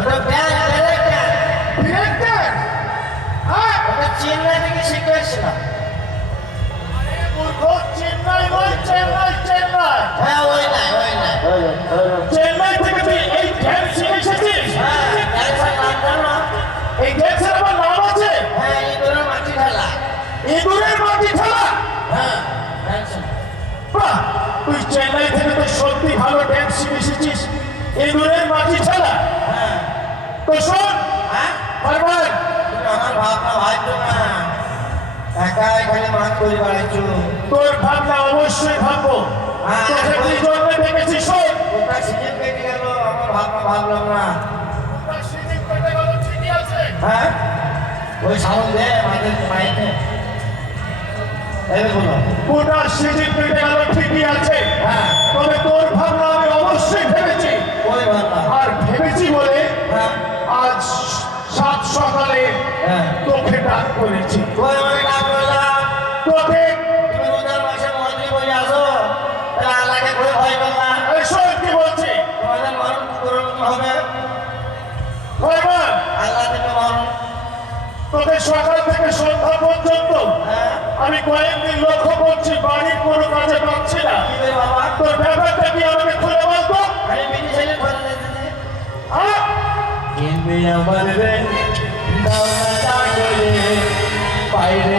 হ্যাঁ হ্যাঁ তুই ইঁদুরের মাটি হ্যাঁ তুই চেন্নাই থেকে তো সত্যি ভালো ড্যান্স এসেছিস ইঁদুরের মাটি খেলা হ্যাঁ তো শোন হ্যাঁ বারবার তুমি আমার ভাবনা ভাবছ না একাই বলে মান করি বাড়াইছো তোর ভাবনা অবশ্যই ভাববো। হ্যাঁ, তোকে তুই জন্মে দেখেছি শোন? ওটা সিজন কেটে গেল? আমার ভাবনা ভাবলাম না। ঠিকই আছে। হ্যাঁ? ওই সাউন্ড দে আমাদের মাইকে এই বলো। ওটা সিজন কেটে গেল ঠিকই আছে। হ্যাঁ। কয়েকদিন লক্ষ্য করছি বাড়ির কোনো কাজে পাচ্ছি না। তোর ব্যাপারটা কি আমাকে বাইরে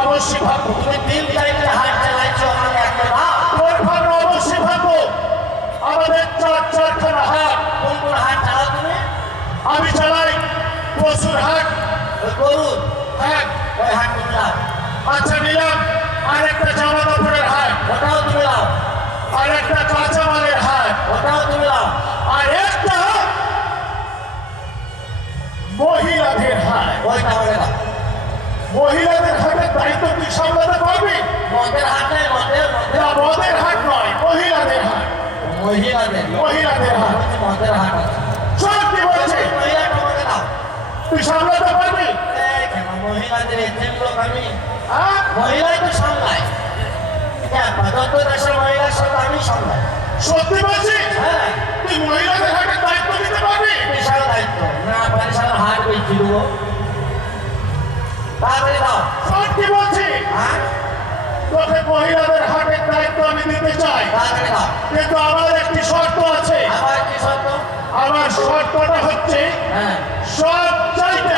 অবশ্যই ভাববো তুমি তিন চারটে হাত চালাইছো তোর ভাবনা অবশ্যই ভাববো আমাদের চার চারখানা হাট। কোন কোন হাত চালাও তুমি? আমি চালাই পশুর হাট। ওই গরুর? হাট ওই হাত তুমি লাও আচ্ছা নিলাম। আর একটা জামা কাপড়ের হাট। ওটাও তুমি লাও আর একটা কাঁচা মালের হাট। ওটাও তুমি লাও আর একটা মহিলাদের হাট। ওইটা লাও মহিলাদের হাটের দায়িত্ব তুই সামলাতে পারবি? মদের হাত নেই মদের না মদের হাট নয় মহিলাদের হাট। মহিলাদের। মহিলাদের হাট। বলছি মদের হাট। সব কি বলছে? তুই সামলাতে পারবি? মহিলাদের এজেন্ট লোক আমি। হ্যাঁ? মহিলাই তো সামলাই হ্যাঁ যত দেশের মহিলার সাথে আমি সামলাই। সত্যি বলছিস হ্যাঁ। তুই মহিলাদের হাটের দায়িত্ব নিতে পারবি? বিশাল দায়িত্ব। না পারি সারা হাট তাড়াতাড়ি দাও সত্যি বলছি হ্যাঁ? তোকে মহিলাদের হাটের দায়িত্ব আমি দিতে চাই। কিন্তু আমার একটি শর্ত আছে। আমার শর্তটা হচ্ছে হ্যাঁ। সব চাইতে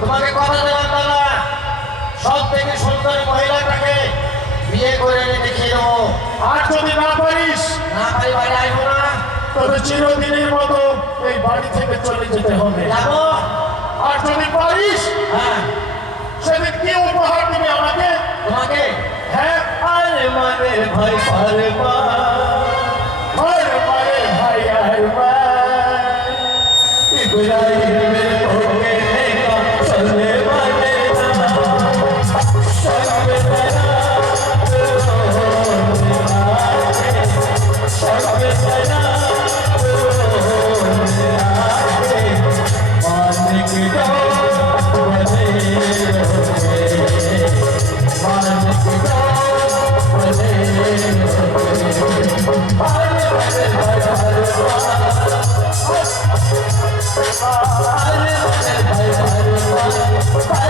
তোমাকে কথা দেওয়ার দাদা সব থেকে সুন্দর মহিলাটাকে বিয়ে করে এনে দেখিয়ে দেবো। আর যদি না পারিস না পারি বাড়ি আসব না। তবে চিরদিনের মতো এই বাড়ি থেকে চলে যেতে হবে। যাব। আর যদি পারিস হ্যাঁ। সেদিন কি উপহার দিবে আমাকে? তোমাকে? হ্যাঁ। আরে মানে ভাই আরে ভাই আরে